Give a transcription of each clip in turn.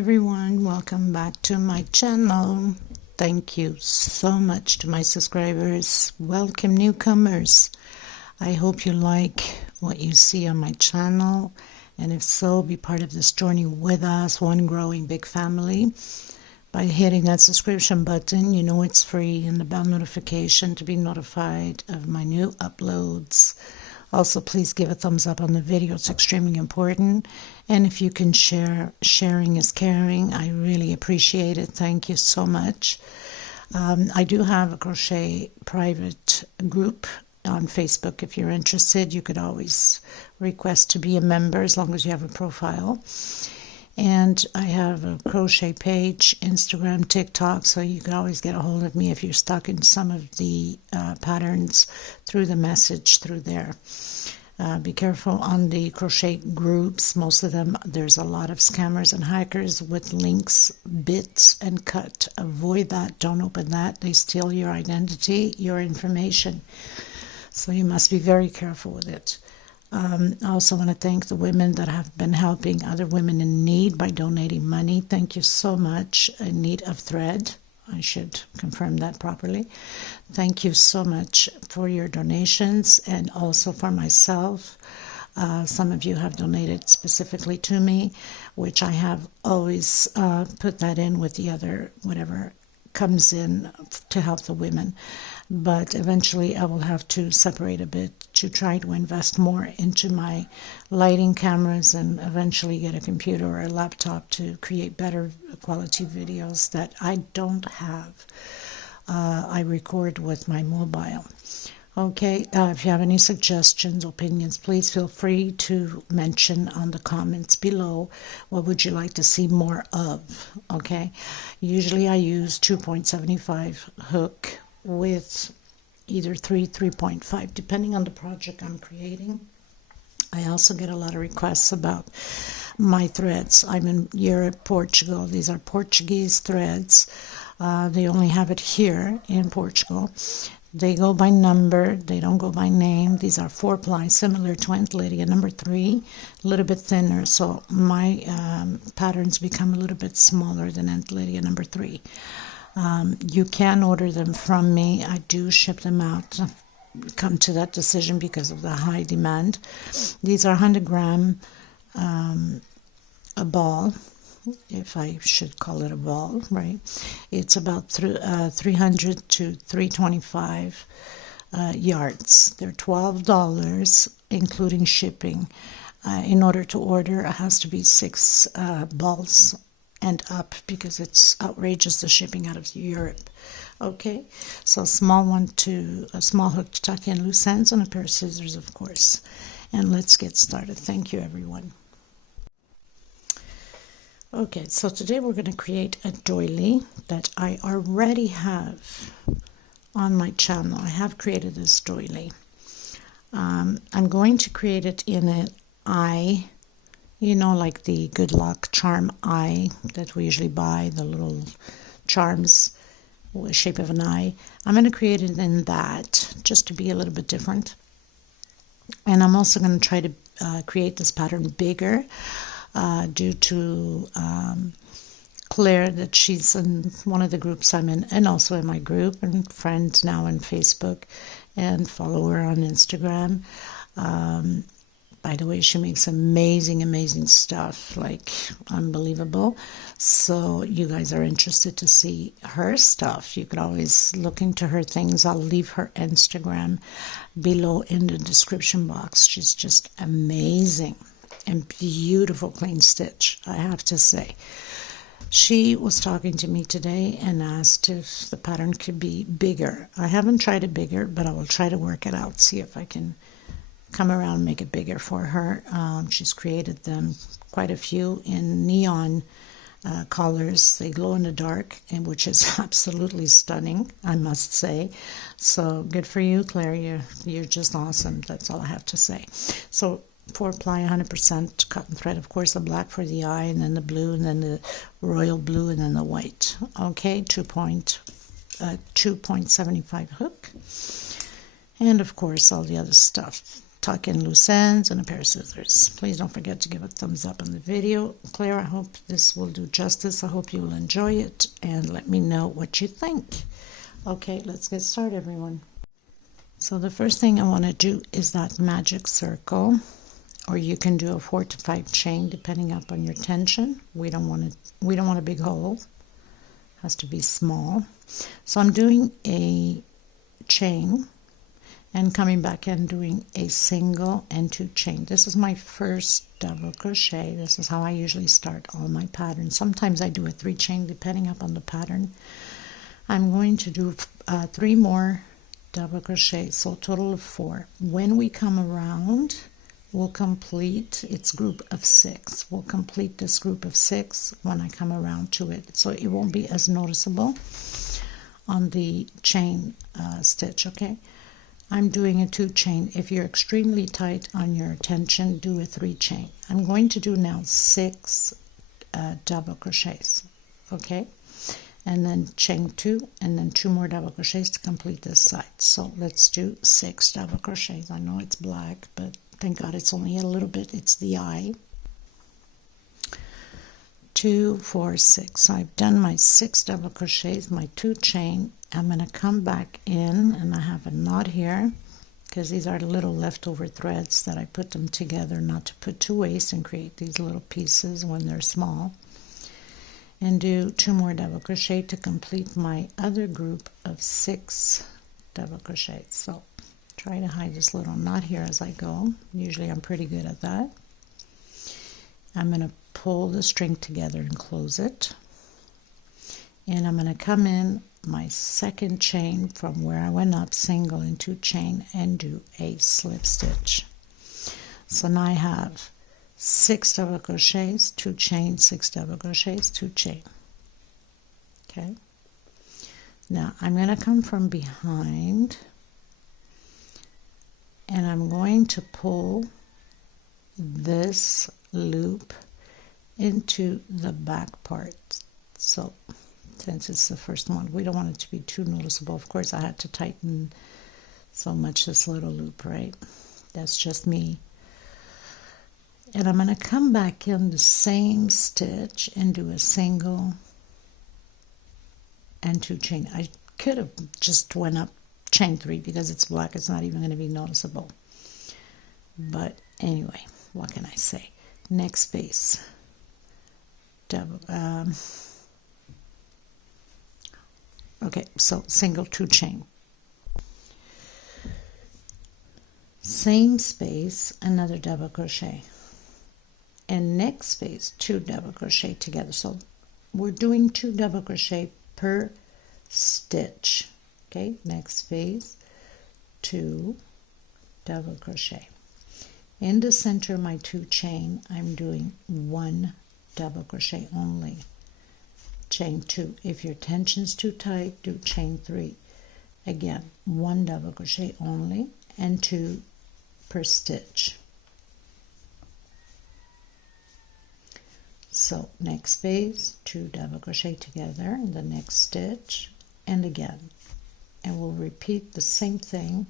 everyone, welcome back to my channel. Thank you so much to my subscribers. Welcome newcomers. I hope you like what you see on my channel, and if so, be part of this journey with us, one growing big family, by hitting that subscription button. You know it's free, and the bell notification to be notified of my new uploads. Also, please give a thumbs up on the video. It's extremely important. And if you can share, sharing is caring. I really appreciate it. Thank you so much. I do have a crochet private group on Facebook. If you're interested, you could always request to be a member as long as you have a profile. And I have a crochet page, Instagram, TikTok, so you can always get a hold of me if you're stuck in some of the patterns through the message through there. Be careful on the crochet groups. Most of them, there's a lot of scammers and hackers with links, bits, and cut. Avoid that. Don't open that. They steal your identity, your information. So you must be very careful with it. I also want to thank the women that have been helping other women in need by donating money. Thank you so much. In need of thread. I should confirm that properly. Thank you so much for your donations, and also for myself. Some of you have donated specifically to me, which I have always put that in with the other, whatever comes in to help the women. But eventually I will have to separate a bit to try to invest more into my lighting cameras, and eventually get a computer or a laptop to create better quality videos that I don't have. I record with my mobile. Okay, if you have any suggestions, opinions, please feel free to mention on the comments below. What would you like to see more of? Okay, usually I use 2.75 hook with either 3.5, depending on the project I'm creating. I also get a lot of requests about my threads. I'm in Europe, Portugal. These are Portuguese threads. They only have it here in Portugal. They go by number, they don't go by name. These are 4-ply, similar to Aunt Lydia number 3, a little bit thinner, so my patterns become a little bit smaller than Aunt Lydia number 3. You can order them from me. I do ship them out. I've come to that decision because of the high demand. These are 100 gram a ball, if I should call it a ball, right? It's about 300 to 325 yards. They're $12, including shipping. In order to order, it has to be 6 balls and up, because it's outrageous, the shipping out of Europe. Okay, so a small hook to tuck in loose ends, and a pair of scissors, of course. And let's get started. Thank you, everyone. Okay, so today we're going to create a doily that I already have on my channel. I have created this doily. I'm going to create it in an eye, you know, like the good luck charm eye that we usually buy, the little charms with the shape of an eye. I'm going to create it in that, just to be a little bit different. And I'm also going to try to create this pattern bigger. Due to Claire, that she's in one of the groups I'm in, and also in my group, and friend now on Facebook, and follow her on Instagram. By the way, she makes amazing stuff, like unbelievable. So you guys are interested to see her stuff, you could always look into her things. I'll leave her Instagram below in the description box. She's just amazing. And beautiful clean stitch, I have to say. She was talking to me today and asked if the pattern could be bigger. I haven't tried it bigger, but I will try to work it out, see if I can come around and make it bigger for her. She's created them, quite a few, in neon colors. They glow in the dark, and which is absolutely stunning, I must say. So good for you, Claire. You're just awesome. That's all I have to say. So 4-ply, 100% cotton thread, of course, the black for the eye, and then the blue, and then the royal blue, and then the white. Okay, 2.75 hook, and of course all the other stuff. tuck in loose ends, and a pair of scissors. Please don't forget to give a thumbs up on the video. Claire, I hope this will do justice. I hope you will enjoy it, and let me know what you think. Okay, let's get started, everyone. So the first thing I want to do is that magic circle, or you can do a 4 to 5 chain depending upon your tension. We don't want a big hole. It has to be small. So I'm doing a chain and coming back and doing a single and 2 chain. This is my first double crochet. This is how I usually start all my patterns. Sometimes I do a 3 chain depending upon the pattern. I'm going to do 3 more double crochet, so a total of 4. When we come around, we'll complete its group of 6. We'll complete this group of 6 when I come around to it, so it won't be as noticeable on the chain stitch. Okay, I'm doing a 2 chain. If you're extremely tight on your tension, do a 3 chain. I'm going to do now 6 double crochets. Okay, and then chain 2, and then 2 more double crochets to complete this side. So let's do 6 double crochets. I know it's black, but thank God it's only a little bit. It's the eye. 2, 4, 6. So I've done my 6 double crochets, my 2 chain. I'm going to come back in, and I have a knot here because these are little leftover threads that I put them together not to put to waste and create these little pieces when they're small. And do 2 more double crochet to complete my other group of 6 double crochets. So try to hide this little knot here as I go. Usually I'm pretty good at that. I'm going to pull the string together and close it, and I'm going to come in my second chain from where I went up, single and 2 chain, and do a slip stitch. So now I have 6 double crochets, 2 chain, 6 double crochets, 2 chain. Okay, now I'm going to come from behind, and I'm going to pull this loop into the back part. So since it's the first one, we don't want it to be too noticeable. Of course, I had to tighten so much this little loop, right? That's just me. And I'm going to come back in the same stitch and do a single and 2 chain. I could have just went up chain 3 because it's black. It's not even going to be noticeable. But anyway, what can I say? Next space. Double. Okay, so single, 2 chain. Same space, another double crochet. And next space, 2 double crochet together. So we're doing 2 double crochet per stitch. Okay, next space, 2 double crochet. In the center of my 2 chain, I'm doing 1 double crochet only. Chain 2. If your tension's too tight, do chain 3. Again, 1 double crochet only, and 2 per stitch. So next space, 2 double crochet together in the next stitch, and again, and we'll repeat the same thing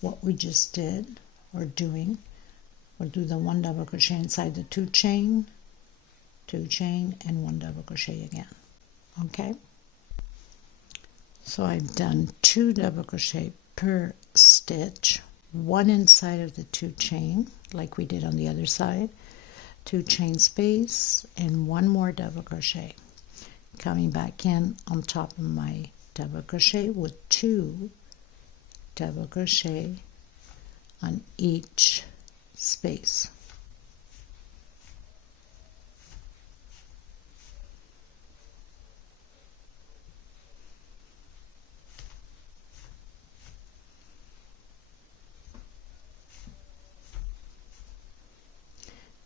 what we just did, or doing. We'll do the 1 double crochet inside the 2 chain, 2 chain, and 1 double crochet again. Okay, so I've done 2 double crochet per stitch, 1 inside of the 2 chain like we did on the other side, 2 chain space, and 1 more double crochet, coming back in on top of my double crochet with 2 double crochet on each space.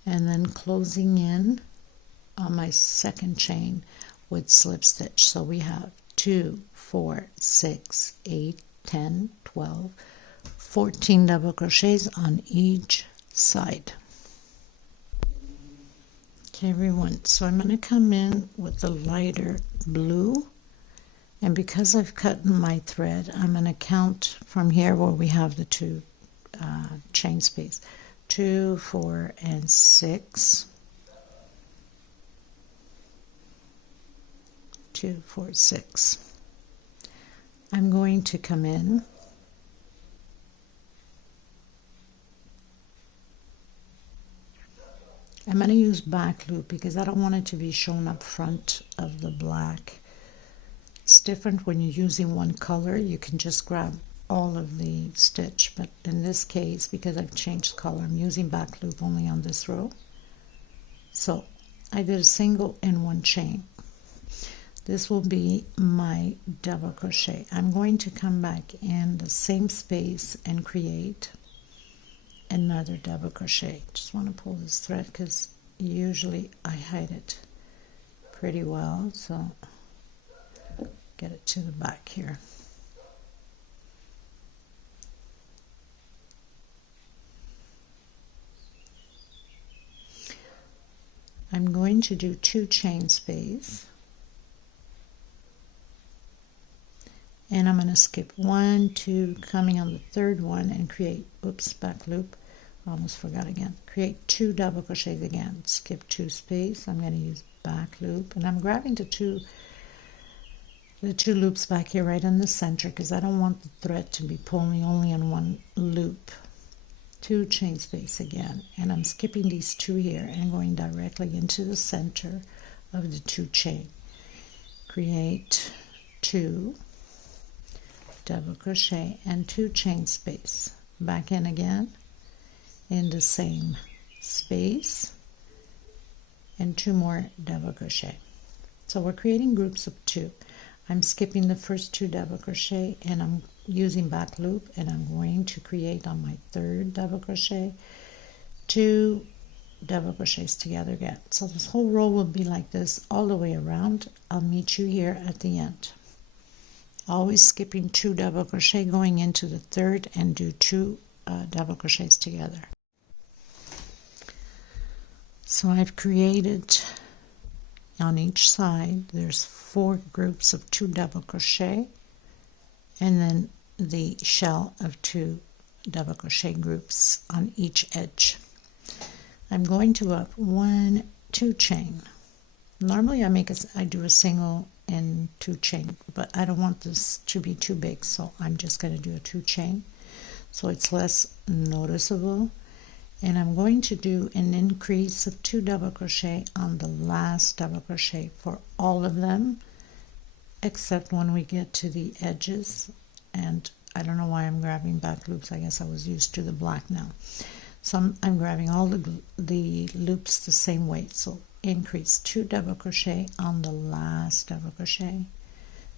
And then closing in on my second chain with slip stitch. So we have 2, 4, 6, 8, 10, 12, 14 double crochets on each side. Okay, everyone, so I'm going to come in with the lighter blue, and because I've cut my thread, I'm going to count from here where we have the 2 chain space. 2, 4, and 6. 2, 4, 6. I'm going to come in I'm going to use back loop because I don't want it to be shown up front of the black. It's different when you're using one color. You can just grab all of the stitch, but in this case, because I've changed color, I'm using back loop only on this row. So I did a single and one chain. This will be my double crochet. I'm going to come back in the same space and create another double crochet. Just want to pull this thread because usually I hide it pretty well, so get it to the back here. I'm going to do 2 chain space, and I'm going to skip 1, 2, coming on the third one and create, oops, back loop, almost forgot again, create 2 double crochets again, skip 2 space. I'm going to use back loop, and I'm grabbing the two loops back here right in the center because I don't want the thread to be pulling only on one loop. 2 chain space again, and I'm skipping these 2 here and going directly into the center of the 2 chain. Create 2 double crochet and 2 chain space, back in again in the same space, and 2 more double crochet. So we're creating groups of 2. I'm skipping the first 2 double crochet and I'm using back loop, and I'm going to create on my third double crochet 2 double crochets together again. So this whole row will be like this all the way around. I'll meet you here at the end. Always skipping 2 double crochet, going into the third and do 2 double crochets together. So I've created on each side, there's 4 groups of 2 double crochet, and then the shell of 2 double crochet groups on each edge. I'm going to up 1, 2 chain. Normally I do a single and 2 chain, but I don't want this to be too big, so I'm just going to do a 2 chain so it's less noticeable. And I'm going to do an increase of 2 double crochet on the last double crochet for all of them, except when we get to the edges. And I don't know why I'm grabbing back loops. I guess I was used to the black now. So I'm grabbing all the loops the same way. So increase 2 double crochet on the last double crochet,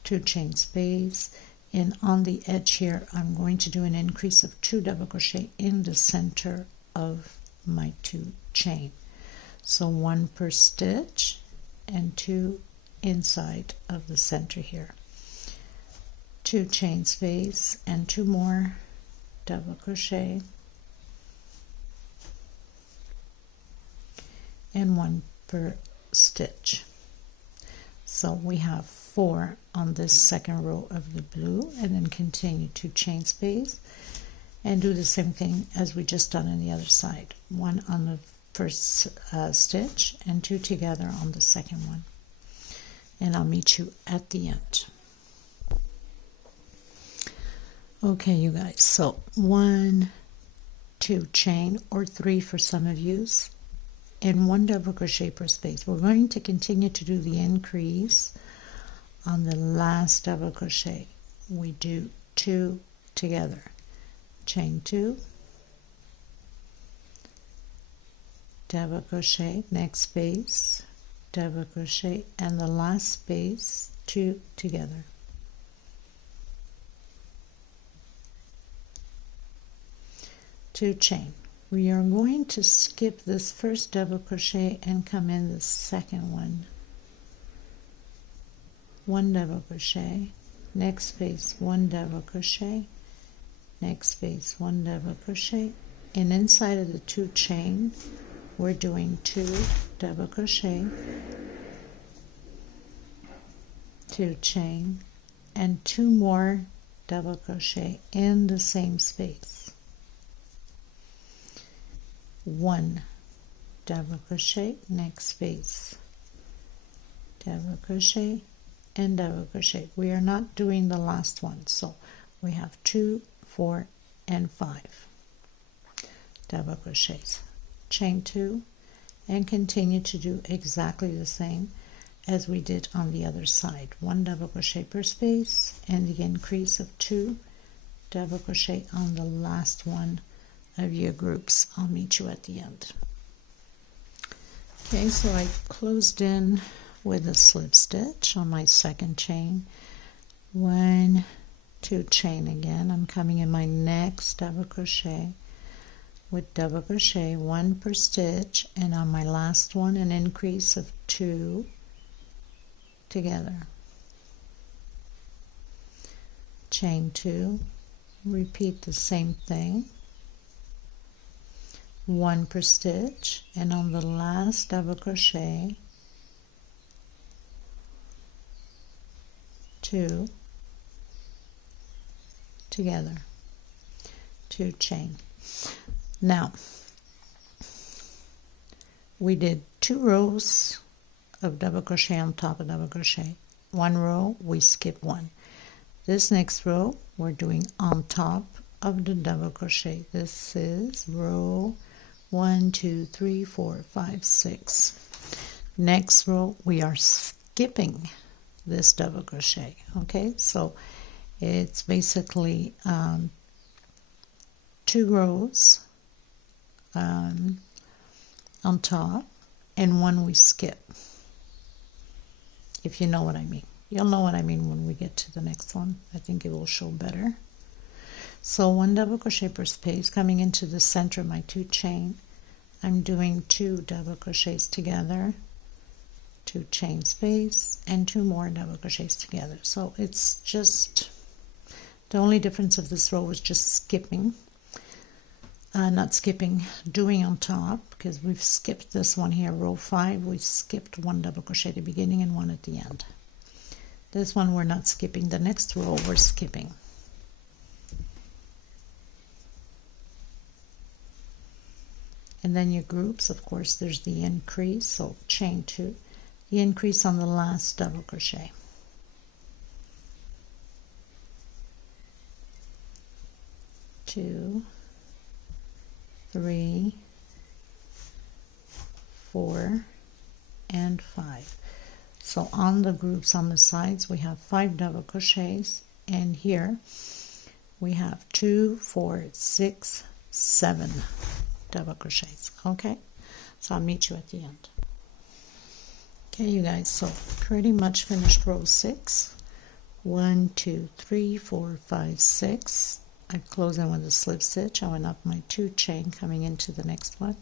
2 chain space, and on the edge here I'm going to do an increase of 2 double crochet in the center of my 2 chain. So 1 per stitch and 2 inside of the center here. 2 chain space and 2 more double crochet and 1 per stitch. So we have 4 on this second row of the blue, and then continue 2 chain space and do the same thing as we just done on the other side. 1 on the first stitch and 2 together on the second one. And I'll meet you at the end. Okay, you guys, so 1, 2 chain, or 3 for some of you, and 1 double crochet per space. We're going to continue to do the increase on the last double crochet. We do 2 together. Chain 2, double crochet, next space, double crochet, and the last space, 2 together. Two chain. We are going to skip this first double crochet and come in the second one. 1 double crochet, next space, 1 double crochet, next space, 1 double crochet, and inside of the 2 chain we're doing 2 double crochet, 2 chain, and 2 more double crochet in the same space. 1 double crochet, next space, double crochet and double crochet. We are not doing the last one, so we have 2, 4 and 5 double crochets, chain 2, and continue to do exactly the same as we did on the other side. 1 double crochet per space and the increase of 2 double crochet on the last one of your groups. I'll meet you at the end. Okay, so I closed in with a slip stitch on my second chain, 1, 2 chain again. I'm coming in my next double crochet with double crochet, 1 per stitch, and on my last one an increase of 2 together, chain 2, repeat the same thing, 1 per stitch, and on the last double crochet 2 together, 2 chain. Now we did 2 rows of double crochet on top of double crochet. 1 row we skip 1. This next row we're doing on top of the double crochet. This is row 1, 2, 3, 4, 5, 6. Next row we are skipping this double crochet. Okay, so it's basically 2 rows on top and 1 we skip, if you know what I mean. You'll know what I mean when we get to the next one. I think it will show better. So 1 double crochet per space, coming into the center of my 2 chain, I'm doing 2 double crochets together, 2 chain space, and 2 more double crochets together. So it's just, the only difference of this row is just skipping, not skipping, doing on top, because we've skipped this one here, row 5, we've skipped 1 double crochet at the beginning and 1 at the end. This one we're not skipping, the next row we're skipping. And then your groups, of course, there's the increase, so chain 2, the increase on the last double crochet. Two, 3, 4, and 5. So on the groups on the sides we have 5 double crochets, and here we have 2, 4, 6, 7 double crochets. Okay, so I'll meet you at the end. Okay, you guys, so pretty much finished row 6. 1, 2, 3, 4, 5, 6. I close in with a slip stitch. I went up my 2 chain coming into the next one.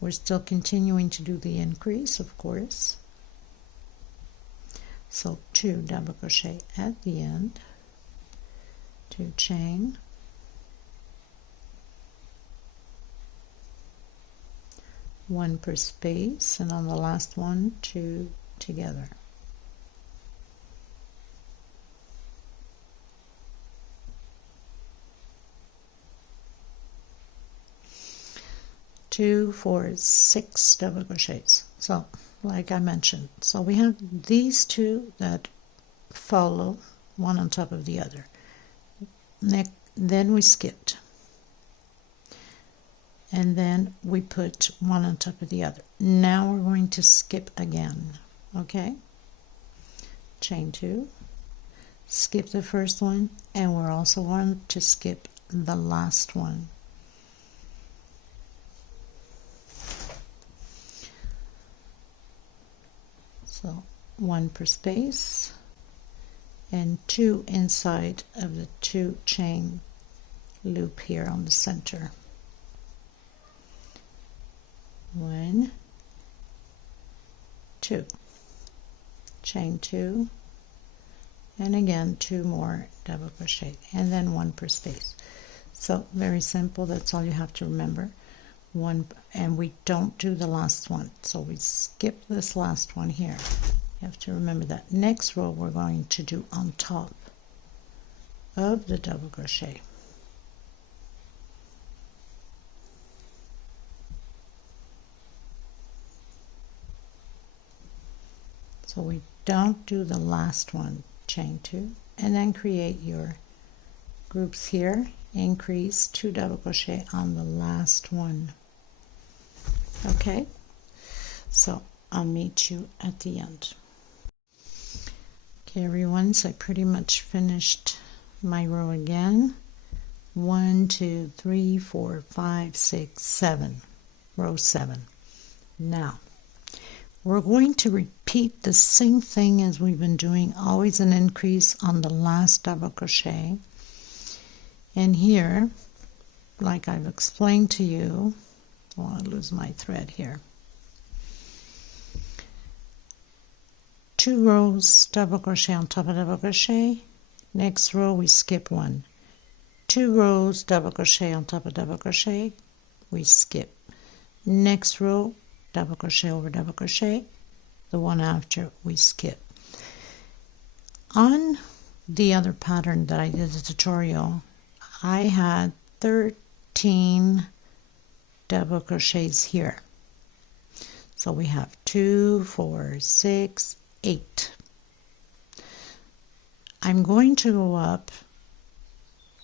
We're still continuing to do the increase, of course. So 2 double crochet at the end, 2 chain, 1 per space, and on the last one 2 together. Two, 4, 6 double crochets. So like I mentioned, so we have these 2 that follow one on top of the other. Then we skipped, and then we put one on top of the other. Now we're going to skip again. Okay, chain 2, skip the first one, and we're also going to skip the last one. So 1 per space and 2 inside of the 2 chain loop here on the center. 1, 2, chain 2, and again 2 more double crochet, and then 1 per space. So very simple, that's all you have to remember. 1, and we don't do the last one, so we skip this last one here. You have to remember that. Next row we're going to do on top of the double crochet. So we don't do the last one, chain 2, and then create your groups here, increase 2 double crochet on the last one. Okay, so I'll meet you at the end. Okay everyone, so I pretty much finished my row again. 1 2 3 4 5 6 7, row 7. Now we're going to repeat the same thing as we've been doing, always an increase on the last double crochet. And here, like I've explained to you, well, I lose my thread here. 2 rows double crochet on top of double crochet. Next row we skip 1. 2 rows double crochet on top of double crochet, we skip. Next row double crochet over double crochet, the one after we skip. On the other pattern that I did the tutorial, I had 13 double crochets here. So we have 2 4 6 8. I'm going to go up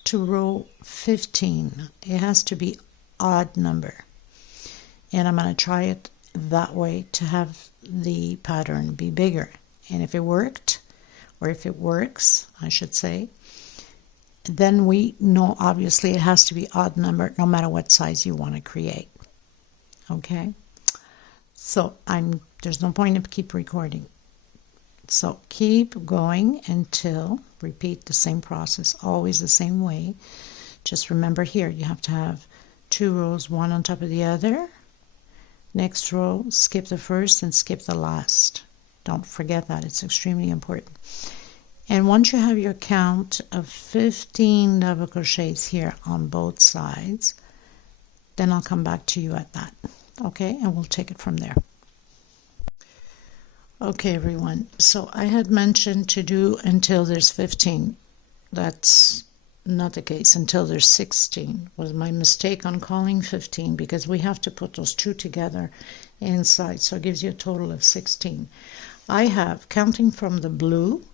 to row 15. It has to be odd number, and I'm going to try it that way to have the pattern be bigger. And if it worked, or if it works I should say, then we know obviously it has to be odd number no matter what size you want to create. Okay, so there's no point in keep recording. So keep going until, repeat the same process, always the same way. Just remember here you have to have 2 rows, one on top of the other. Next row, skip the first and skip the last. Don't forget that, it's extremely important. And once you have your count of 15 double crochets here on both sides, then I'll come back to you at that. Okay, and we'll take it from there. Okay everyone, so I had mentioned to do until there's 15. That's not the case. Until there's 16 was my mistake on calling 15, because we have to put those 2 together inside, so it gives you a total of 16. I have, counting from the blue,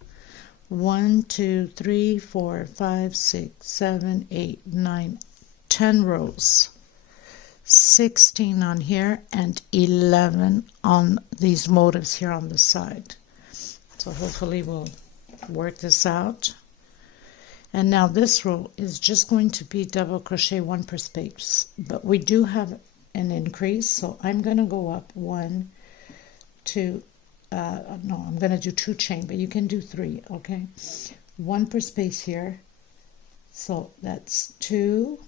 1 2 3 4 5 6 7 8 9 10 rows, 16 on here and 11 on these motifs here on the side. So hopefully we'll work this out. And now this row is just going to be double crochet 1 per space, but we do have an increase, so I'm going to go up 1 2 no, I'm going to do 2 chain, but you can do 3. Okay, 1 per space here, so that's 2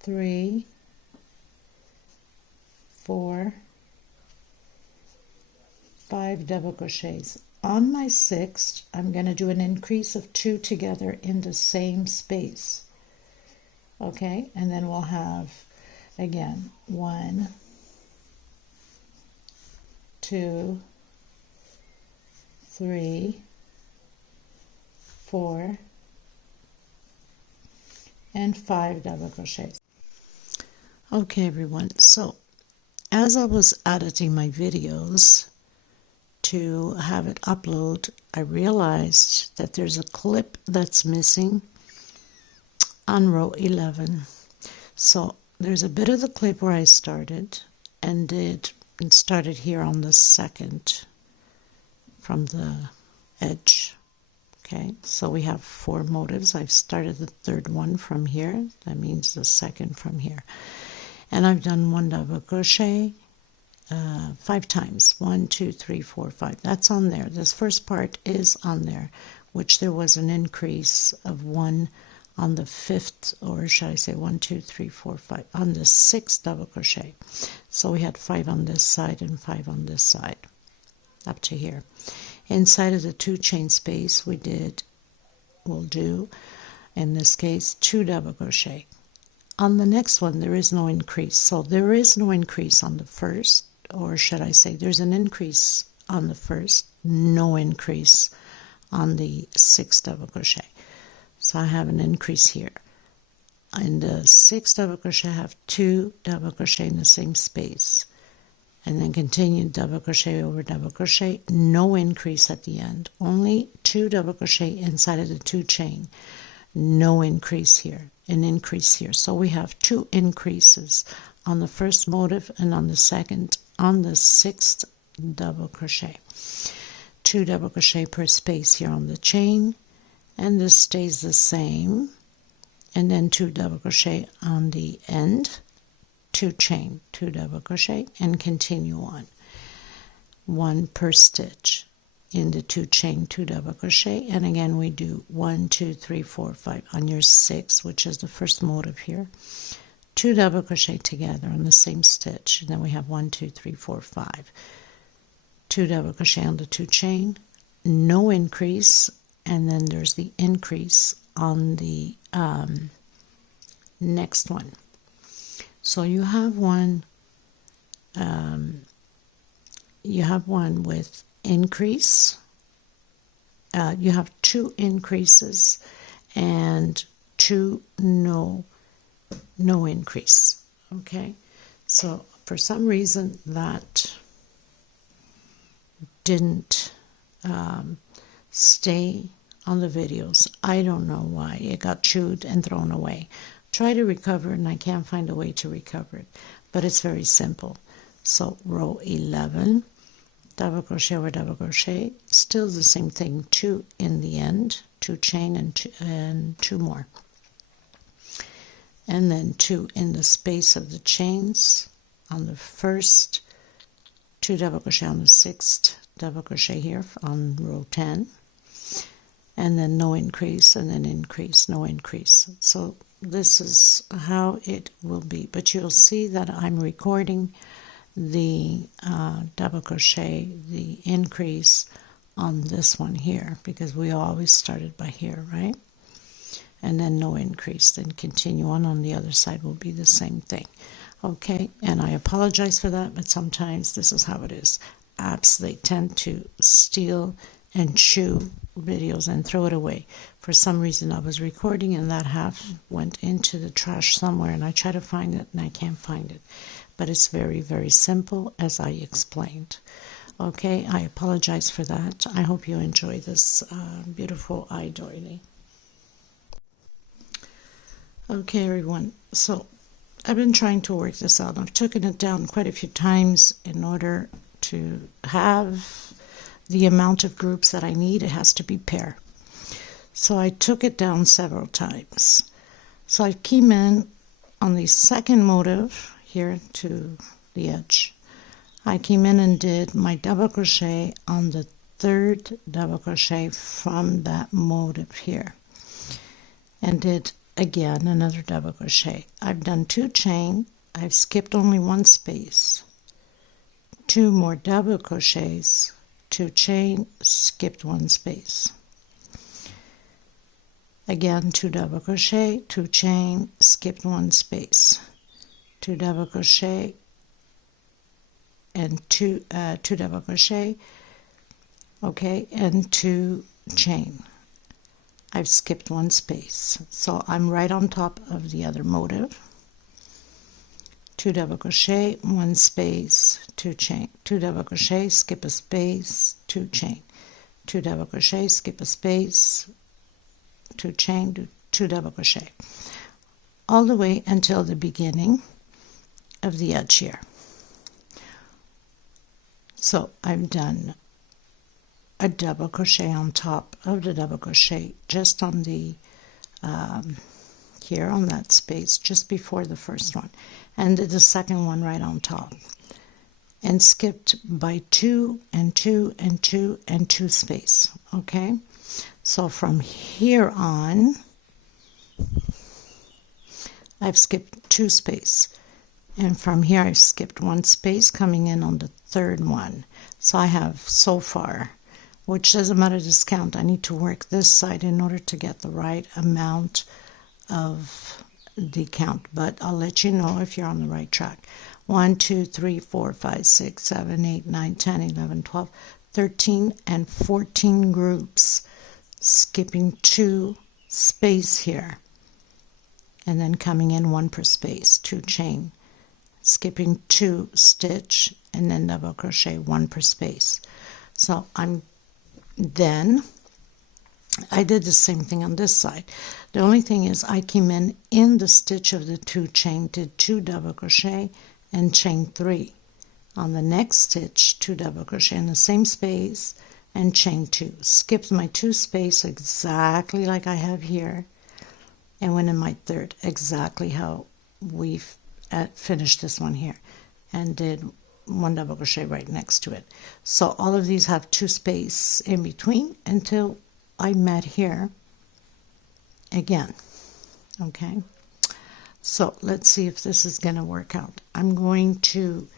3 4 5 double crochets. On my 6th, I'm going to do an increase of 2 together in the same space. Okay, and then we'll have again 1 2 3 4 and 5 double crochets. Okay everyone, so as I was editing my videos to have it upload, I realized that there's a clip that's missing on row 11. So there's a bit of the clip where I started and started here on the 2nd from the edge. Okay, so we have 4 motifs. I've started the 3rd one from here, that means the 2nd from here, and I've done 1 double crochet 5 times. 1 2 3 4 5. That's on there. This first part is on there, which there was an increase of 1 on the 5th, or should I say 1 2 3 4 5 on the 6th double crochet. So we had 5 on this side and 5 on this side up to here. Inside of the 2 chain space we'll do in this case 2 double crochet. On the next one there is no increase, so there is no increase on the first, or should I say there's an increase on the first, no increase on the 6th double crochet. So I have an increase here. In the 6th double crochet I have 2 double crochet in the same space, and then continue double crochet over double crochet, no increase at the end, only 2 double crochet inside of the 2 chain, no increase here, an increase here. So we have 2 increases on the first motif and on the second, on the 6th double crochet. 2 double crochet per space here on the chain, and this stays the same, and then 2 double crochet on the end, 2 chain, 2 double crochet, and continue on. 1 per stitch in the 2 chain, 2 double crochet, and again we do 1, 2, 3, 4, 5 on your 6, which is the first motif here. 2 double crochet together on the same stitch, and then we have 1, 2, 3, 4, 5. 2 double crochet on the 2 chain, no increase, and then there's the increase on the next one. So you have one with increase, you have 2 increases and 2 no increase. Okay, so for some reason that didn't stay on the videos. I don't know why. It got chewed and thrown away. Try to recover and I can't find a way to recover it, but it's very simple. So row 11, double crochet over double crochet, still the same thing, 2 in the end, 2 chain and 2 more, and then 2 in the space of the chains on the first, 2 double crochet on the 6th double crochet here on row 10, and then no increase, and then increase, no increase. So this is how it will be, but you'll see that I'm recording the double crochet, the increase on this one here, because we always started by here, right? And then no increase, then continue on the other side will be the same thing. Okay, and I apologize for that, but sometimes this is how it is. Apps, they tend to steal and chew videos and throw it away. For some reason I was recording and that half went into the trash somewhere, and I try to find it and I can't find it. But it's very, very simple as I explained. Okay, I apologize for that. I hope you enjoy this beautiful eye doily. Okay, everyone, so I've been trying to work this out. I've taken it down quite a few times in order to have the amount of groups that I need. It has to be pair. So I took it down several times. So I came in on the second motif here to the edge. I came in and did my double crochet on the 3rd double crochet from that motif here, and did again another double crochet. I've done 2 chain, I've skipped only 1 space, 2 more double crochets, 2 chain, skipped 1 space, again 2 double crochet, 2 chain, skipped 1 space, 2 double crochet and 2 double crochet, okay, and 2 chain. I've skipped 1 space, so I'm right on top of the other motif. 2 double crochet, 1 space, 2 chain, 2 double crochet, skip a space, 2 chain, 2 double crochet, skip a space, 2 chain, 2 double crochet, all the way until the beginning of the edge here. So I've done a double crochet on top of the double crochet just on the here on that space just before the first one, and did the second one right on top, and skipped by 2 and 2 and 2 and 2 space. Okay, so from here on I've skipped 2 space, and from here I've skipped 1 space coming in on the 3rd one. So I have so far, which doesn't matter this count, I need to work this side in order to get the right amount of the count, but I'll let you know if you're on the right track. 1, 2, 3, 4, 5, 6, 7, 8, 9, 10, 11, 12, 13, and 14 groups, skipping 2 space here, and then coming in 1 per space, 2 chain, skipping 2 stitch and then double crochet 1 per space. So then I did the same thing on this side. The only thing is I came in the stitch of the 2 chain, did 2 double crochet and chain 3. On the next stitch, 2 double crochet in the same space and chain 2. Skipped my 2 space exactly like I have here, and went in my third exactly how we've finished this one here, and did 1 double crochet right next to it. So all of these have 2 space in between until I met here again. Okay, so let's see if this is going to work out. I'm going to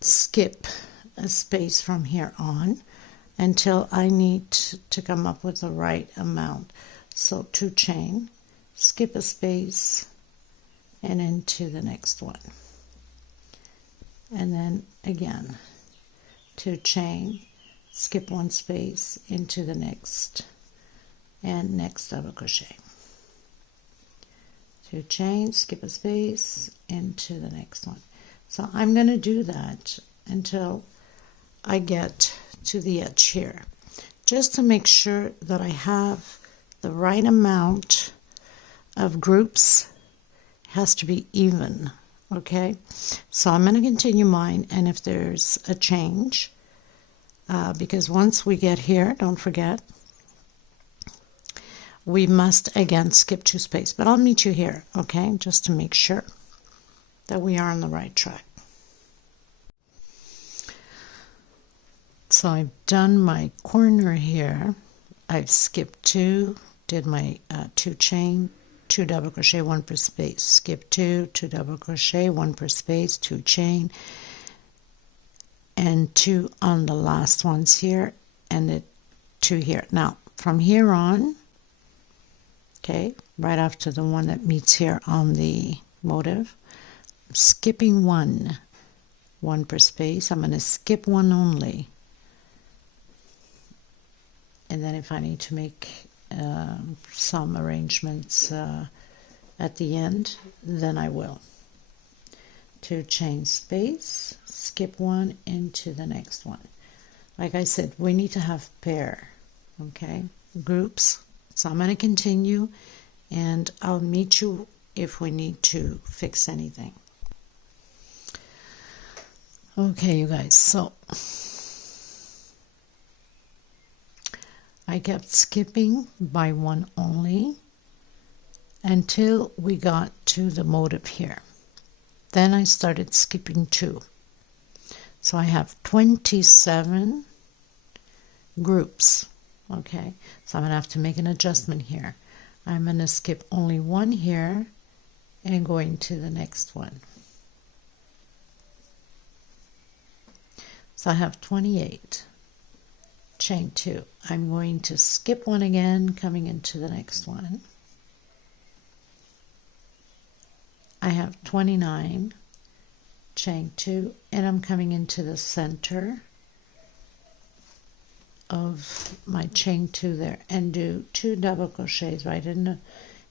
skip a space from here on until I need to come up with the right amount. So 2 chain, skip a space, and into the next one, and then again 2 chain, skip 1 space, into the next, and next double crochet, 2 chain, skip a space, into the next one. So I'm going to do that until I get to the edge here, just to make sure that I have the right amount of groups. Has to be even. Okay, so I'm going to continue mine, and if there's a change, because once we get here, don't forget, we must again skip 2 space, but I'll meet you here, okay, just to make sure that we are on the right track. So I've done my corner here. I've skipped 2, did my 2 chain, 2 double crochet, 1 per space, skip 2, 2 double crochet, 1 per space, 2 chain, and 2 on the last ones here, and the 2 here. Now from here on, okay, right after the one that meets here on the motif, I'm skipping 1 per space. I'm going to skip 1 only, and then if I need to make some arrangements at the end, then I will. 2 chain space, skip 1 into the next one. Like I said, we need to have pair, okay, groups. So I'm going to continue, and I'll meet you if we need to fix anything. Okay, you guys, so I kept skipping by 1 only until we got to the motif here. Then I started skipping 2. So I have 27 groups. Okay, so I'm going to have to make an adjustment here. I'm going to skip only 1 here and going to the next one. So I have 28. Chain 2. I'm going to skip 1 again, coming into the next one. I have 29, chain 2, and I'm coming into the center of my chain 2 there, and do 2 double crochets right in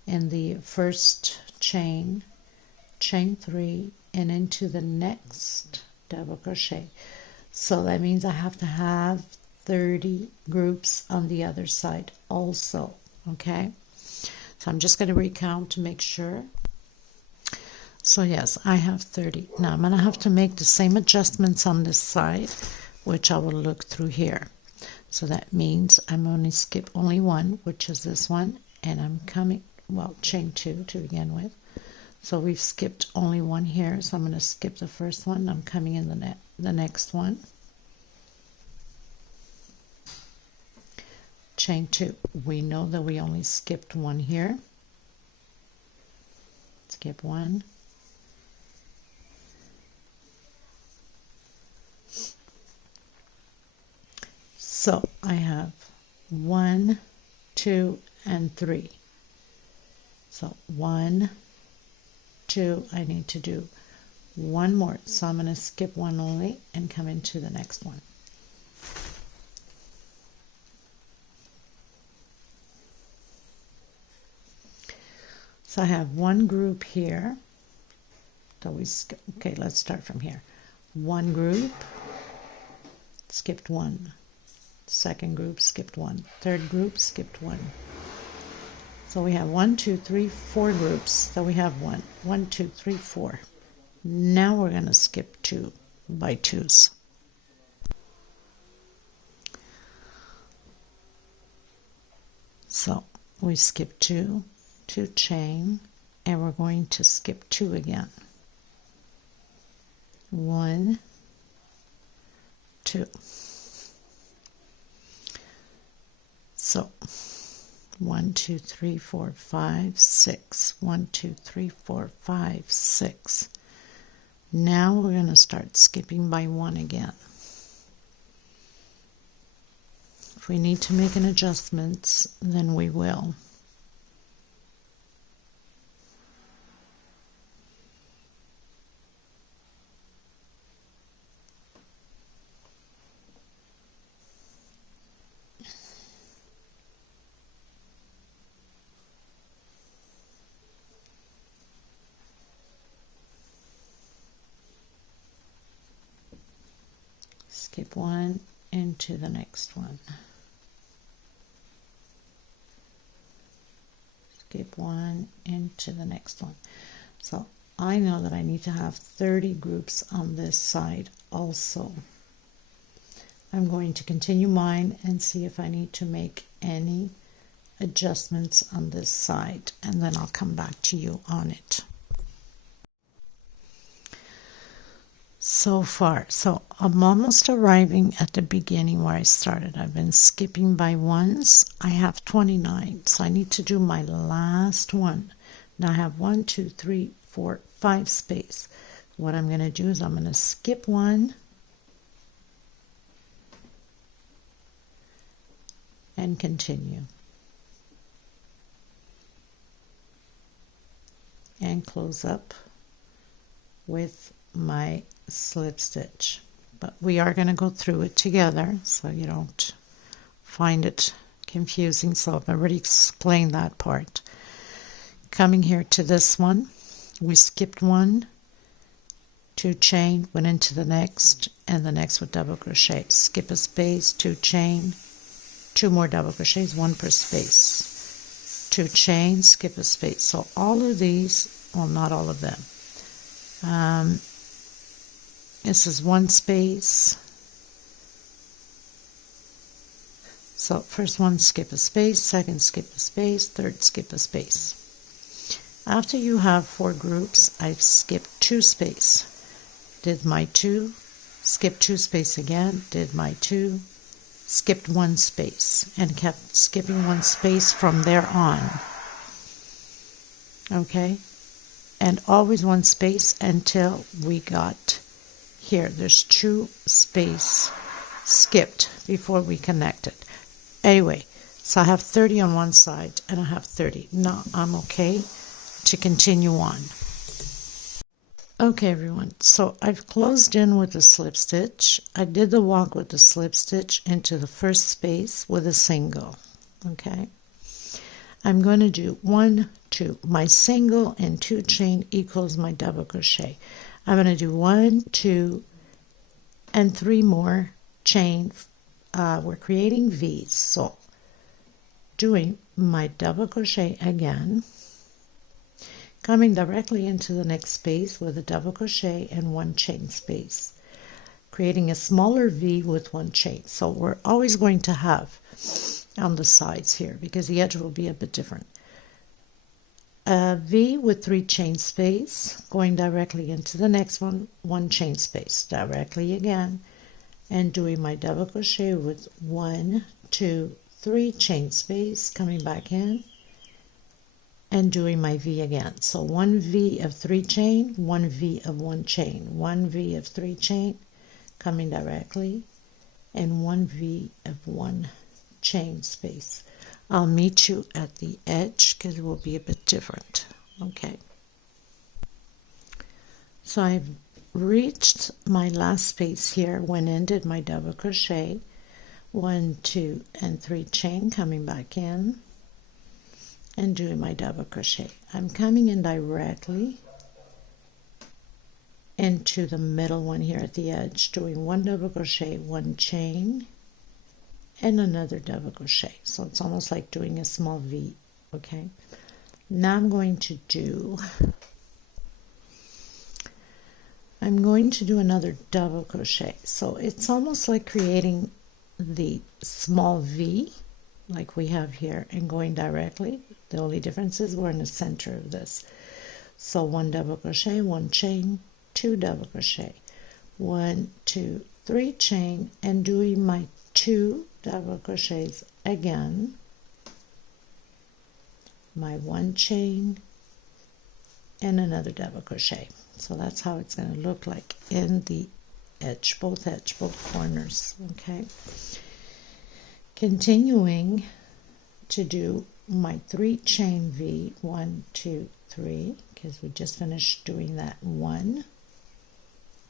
the first chain, chain 3, and into the next double crochet. So that means I have to have 30 groups on the other side also. Okay, so I'm just going to recount to make sure. So yes, I have 30. Now I'm going to have to make the same adjustments on this side, which I will look through here. So that means I'm only skip only 1, which is this one, and I'm coming, well, chain 2 to begin with. So we've skipped only 1 here, so I'm going to skip the first one. I'm coming in the next one. Chain 2. We know that we only skipped 1 here. Skip 1. So I have 1, 2, and 3. So 1, 2, I need to do 1 more. So I'm going to skip 1 only and come into the next one. So I have one group here. So okay, let's start from here. One group, skipped one. Second group, skipped one. Third group, skipped one. So we have 1, 2, 3, 4 groups. So we have 1, 1, 2, 3, 4. Now we're going to skip 2 by 2s. So we skip 2, 2 chain, and we're going to skip 2 again. 1, 2. So 1, 2, 3, 4, 5, 6. 1, 2, 3, 4, 5, 6. Now we're going to start skipping by 1 again. If we need to make an adjustment, then we will. Skip 1 into the next one. Skip 1 into the next one. So I know that I need to have 30 groups on this side also. I'm going to continue mine and see if I need to make any adjustments on this side, and then I'll come back to you on it. So far, so I'm almost arriving at the beginning where I started. I've been skipping by ones. I have 29, so I need to do my last one. Now I have 1, 2, 3, 4, 5 space. What I'm going to do is I'm going to skip 1 and continue. And close up with my slip stitch, but we are going to go through it together so you don't find it confusing. So I've already explained that part. Coming here to this one, we skipped 1, 2 chain, went into the next, and the next with double crochet. Skip a space, 2 chain, 2 more double crochets, 1 per space, 2 chain, skip a space. So all of these, well, not all of them. This is 1 space. So first one, skip a space, second, skip a space, third, skip a space. After you have 4 groups, I've skipped 2 space. Did my 2, skipped 2 space again, did my 2, skipped 1 space, and kept skipping 1 space from there on. Okay? And always 1 space until we got here. There's 2 space skipped before we connected. Anyway, so I have 30 on one side and I have 30. Now I'm okay to continue on. Okay everyone, so I've closed in with a slip stitch. I did the walk with the slip stitch into the first space with a single. Okay, I'm going to do 1, 2. My single and 2 chain equals my double crochet. I'm going to do 1, 2, and 3 more chain. We're creating V's, so doing my double crochet again, coming directly into the next space with a double crochet and 1 chain space, creating a smaller V with 1 chain. So we're always going to have on the sides here, because the edge will be a bit different. A V with 3 chain space, going directly into the next one, 1 chain space, directly again, and doing my double crochet with 1, 2, 3 chain space, coming back in, and doing my V again. So 1 V of 3 chain, 1 V of 1 chain, 1 V of 3 chain, coming directly, and 1 V of 1 chain space. I'll meet you at the edge because it will be a bit different. Okay. So I've reached my last space here, went in, did my double crochet, 1, 2, and 3 chain, coming back in, and doing my double crochet. I'm coming in directly into the middle one here at the edge, doing 1 double crochet, 1 chain, and another double crochet. So it's almost like doing a small V. Okay, now I'm going to do another double crochet. So it's almost like creating the small V like we have here and going directly. The only difference is we're in the center of this. So 1 double crochet, 1 chain, 2 double crochet, 1, 2, 3 chain, and doing my 2 double crochets again, my 1 chain, and another double crochet. So that's how it's going to look like in the edge, both corners. Okay, continuing to do my 3 chain V, 1, 2, 3, because we just finished doing that 1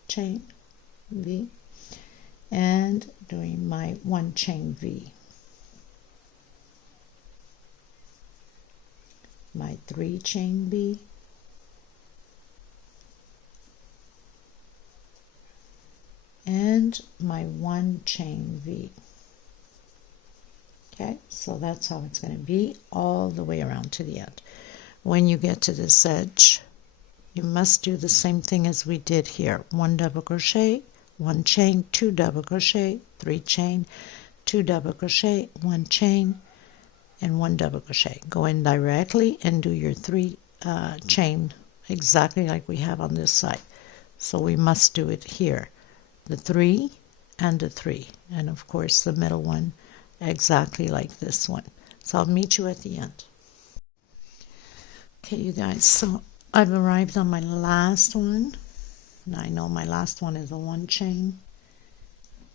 chain V, and doing my 1 chain V, my 3 chain V, and my 1 chain V. Okay, so that's how it's going to be all the way around to the end. When you get to this edge, you must do the same thing as we did here. 1 double crochet, 1 chain, 2 double crochet, 3 chain, 2 double crochet, 1 chain, and 1 double crochet. Go in directly and do your 3 chain exactly like we have on this side. So we must do it here, the 3 and the 3, and of course the middle one exactly like this one. So I'll meet you at the end. Okay, you guys, so I've arrived on my last one. Now I know my last one is a 1 chain,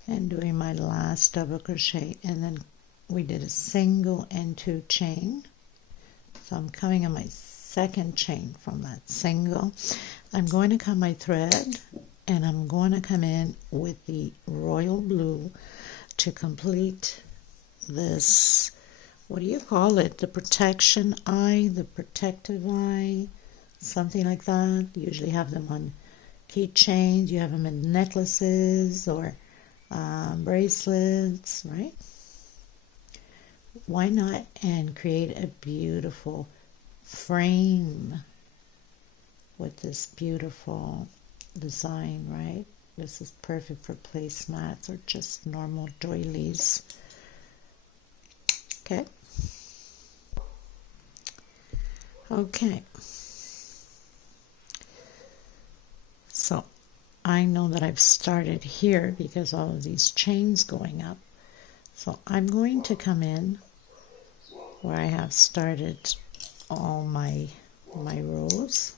and doing my last double crochet, and then we did a single and 2 chain. So I'm coming on my 2nd chain from that single. I'm going to cut my thread, and I'm going to come in with the royal blue to complete this, what do you call it, the protection eye, the protective eye, something like that. You usually have them on keychains, you have them in necklaces or bracelets, right? Why not and create a beautiful frame with this beautiful design, right? This is perfect for placemats or just normal doilies. Okay. Okay. So I know that I've started here because all of these chains going up. So I'm going to come in where I have started all my rows,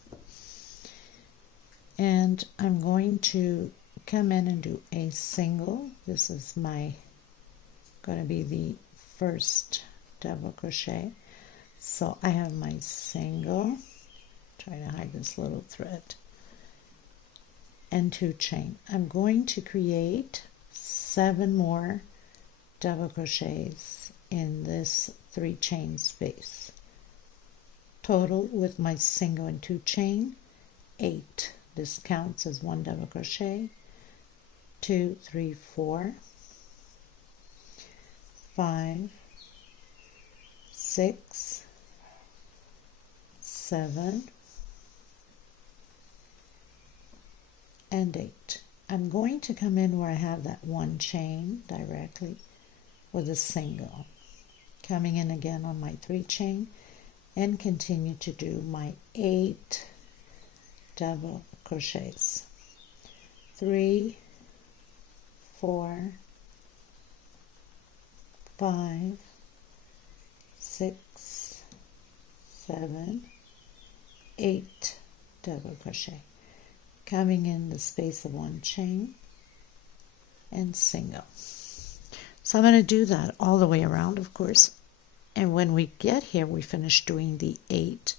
and I'm going to come in and do a single. This is going to be the first double crochet. So I have my single, try to hide this little thread, and 2 chain. I'm going to create 7 more double crochets in this 3 chain space. Total with my single and 2 chain, 8. This counts as 1 double crochet, 2, 3, 4, 5, 6, 7, and 8. I'm going to come in where I have that 1 chain directly with a single, coming in again on my 3 chain, and continue to do my 8 double crochets. 3, 4, 5, 6, 7, 8 double crochet, coming in the space of 1 chain and single. So I'm going to do that all the way around, of course, and when we get here, we finish doing the 8,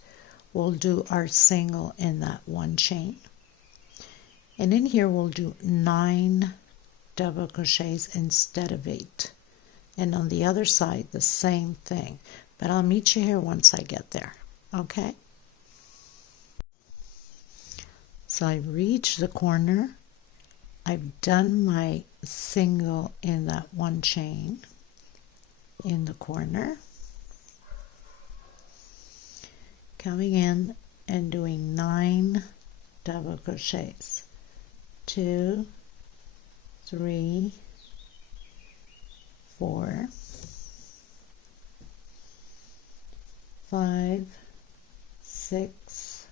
we'll do our single in that 1 chain, and in here we'll do 9 double crochets instead of 8, and on the other side the same thing, but I'll meet you here once I get there, okay? So I reached the corner. I've done my single in that one chain in the corner, coming in and doing 9 double crochets. 2, 3, 4, 5, 6,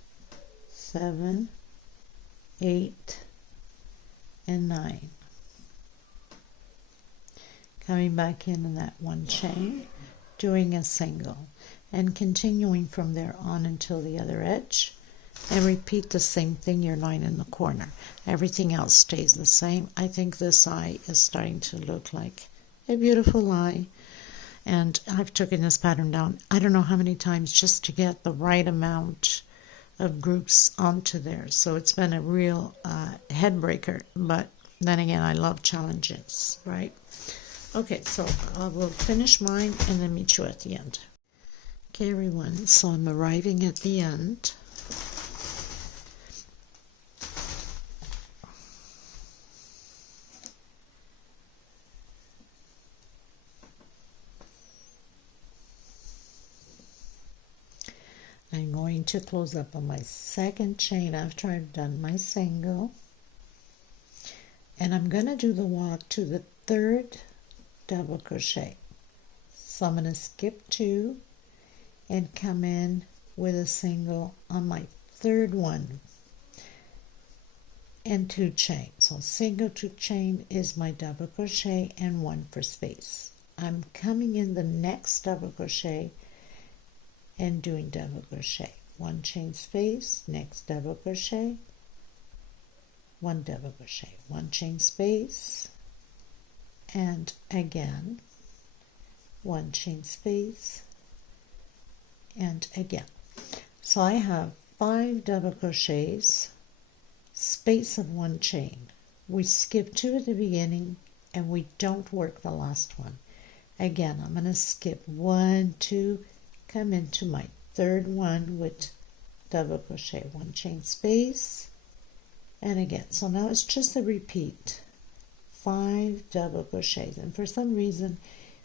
7, 8, and 9. Coming back in that one chain, doing a single, and continuing from there on until the other edge, and repeat the same thing, your line in the corner. Everything else stays the same. I think this eye is starting to look like a beautiful eye, and I've taken this pattern down I don't know how many times just to get the right amount of groups onto there. So it's been a real head breaker, but then again, I love challenges, right? Okay, so I will finish mine and then meet you at the end. Okay, everyone, so I'm arriving at the end. I'm going to close up on my second chain after I've done my single, and I'm going to do the walk to the 3rd double crochet. So I'm going to skip 2 and come in with a single on my 3rd one and 2 chains. So single 2 chain is my double crochet and 1 for space. I'm coming in the next double crochet and doing double crochet, 1 chain space, next double crochet, 1 double crochet, 1 chain space, and again 1 chain space, and again. So I have 5 double crochets, space of 1 chain. We skip 2 at the beginning and we don't work the last one. Again, I'm going to skip 1, 2, come into my 3rd one with double crochet, 1 chain space, and again. So now it's just a repeat, 5 double crochets, and for some reason,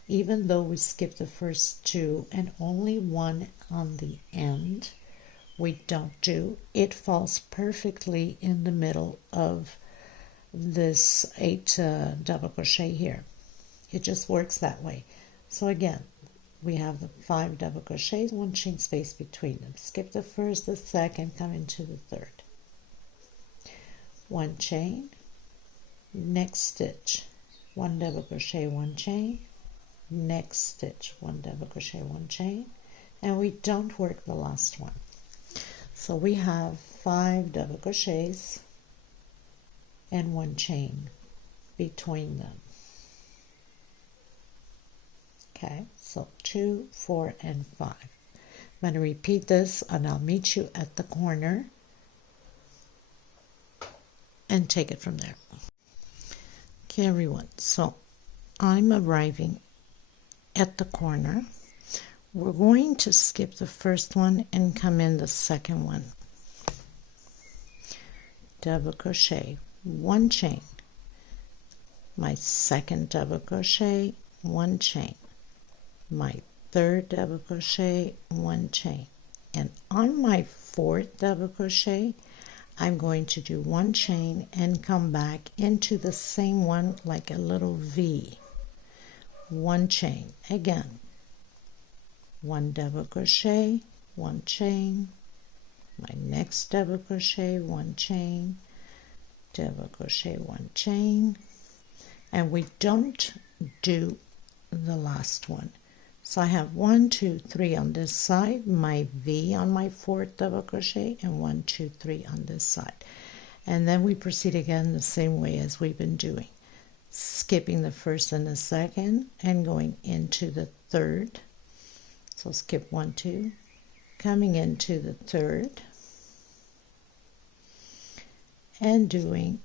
even though we skip the first 2 and only 1 on the end, we don't do, it falls perfectly in the middle of this 8 double crochet here. It just works that way. So again, we have the 5 double crochets, 1 chain space between them. Skip the first, the second, come into the 3rd. 1 chain, next stitch, 1 double crochet, 1 chain, next stitch, 1 double crochet, 1 chain, and we don't work the last one. So we have 5 double crochets and 1 chain between them. Okay, so 2, 4, and 5. I'm going to repeat this and I'll meet you at the corner and take it from there. Okay, everyone, so I'm arriving at the corner. We're going to skip the first one and come in the second one. Double crochet, 1 chain, my second double crochet, 1 chain, my 3rd double crochet, 1 chain, and on my 4th double crochet I'm going to do 1 chain and come back into the same one like a little V. 1 chain, again 1 double crochet, 1 chain, my next double crochet, 1 chain, double crochet, 1 chain, and we don't do the last one. So I have 1, 2, 3 on this side, my V on my 4th double crochet, and 1, 2, 3 on this side. And then we proceed again the same way as we've been doing, skipping the first and the second and going into the 3rd. So skip 1, 2, coming into the 3rd and doing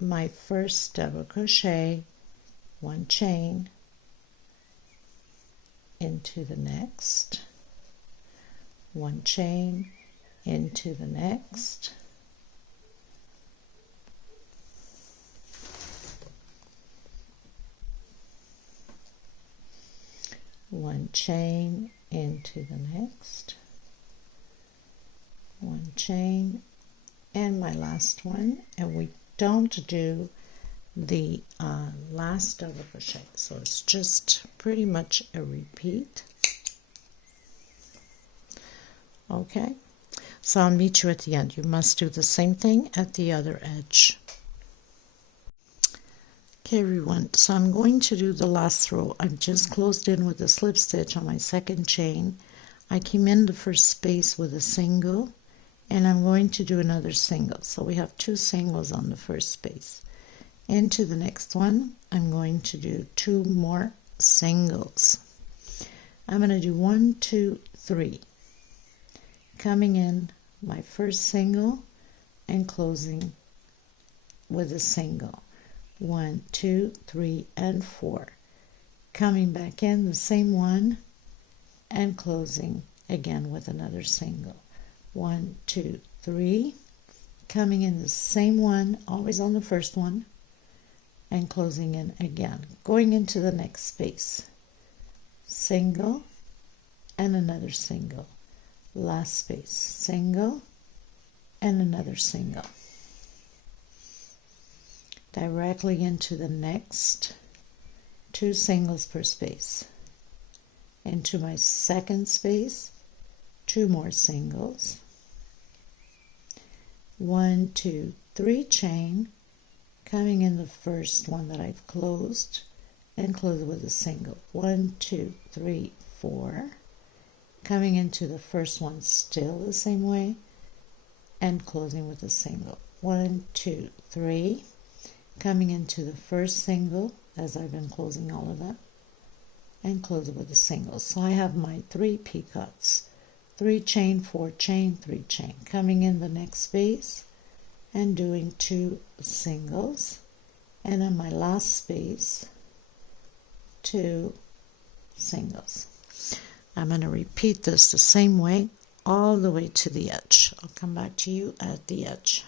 my first double crochet, 1 chain, into the next, 1 chain into the next, one chain into the next, 1 chain, and my last one, and we don't do the last double crochet, so it's just pretty much a repeat. Okay, so I'll meet you at the end. You must do the same thing at the other edge. Okay everyone, so I'm going to do the last row. I've just closed in with a slip stitch on my second chain. I came in the first space with a single, and I'm going to do another single. So we have 2 singles on the first space. Into the next one, I'm going to do 2 more singles. I'm going to do 1, 2, 3. Coming in my first single and closing with a single. 1, 2, 3, and 4. Coming back in the same one and closing again with another single. 1, 2, 3. Coming in the same one, always on the first one, and closing in again. Going into the next space. Single and another single. Last space. Single and another single. Directly into the next, 2 singles per space. Into my second space, 2 more singles. 1, 2, 3 chain, coming in the first one that I've closed and close with a single. 1, 2, 3, 4. Coming into the first one still the same way and closing with a single. 1, 2, 3. Coming into the first single as I've been closing all of that and close it with a single. So I have my 3 picots. 3 chain, 4 chain, 3 chain. Coming in the next space and doing 2 singles, and in my last space 2 singles. I'm going to repeat this the same way all the way to the edge. I'll come back to you at the edge.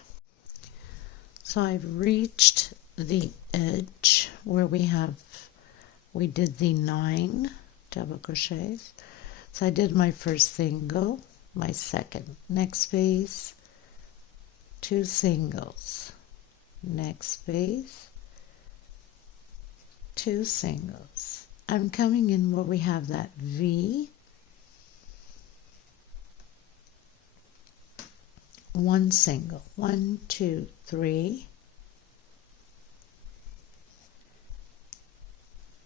So I've reached the edge where we did the 9 double crochets. So I did my first single, my second, next space, 2 singles, next space, 2 singles. I'm coming in where we have that V, 1 single, 1, 2, 3,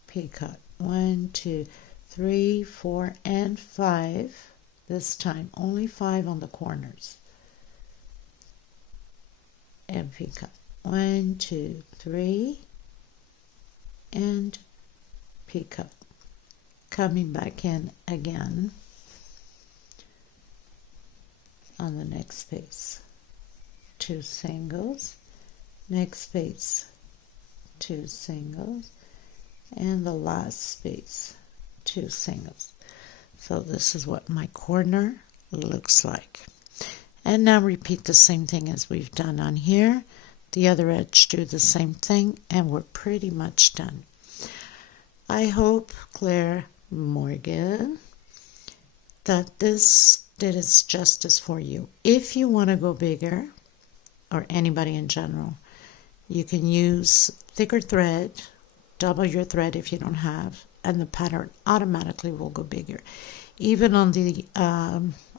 picot, 1, 2, 3, 4, and 5. This time only 5 on the corners. And picot. 1, 2, 3, and picot. Coming back in again on the next space. 2 singles. Next space, 2 singles, and the last space, 2 singles. So this is what my corner looks like. And now repeat the same thing as we've done on here. The other edge, do the same thing, and we're pretty much done. I hope, Claire Morgan, that this did its justice for you. If you want to go bigger, or anybody in general, you can use thicker thread, double your thread if you don't have, and the pattern automatically will go bigger. Even on the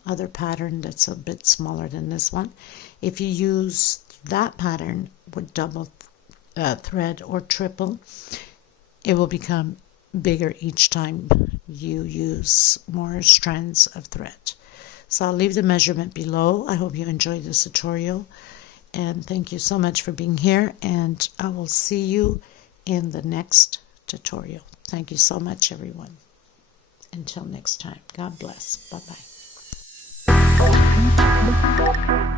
other pattern that's a bit smaller than this one, if you use that pattern with double thread or triple, it will become bigger each time you use more strands of thread. So I'll leave the measurement below. I hope you enjoyed this tutorial, and thank you so much for being here, and I will see you in the next tutorial. Thank you so much, everyone. Until next time, God bless. Bye-bye.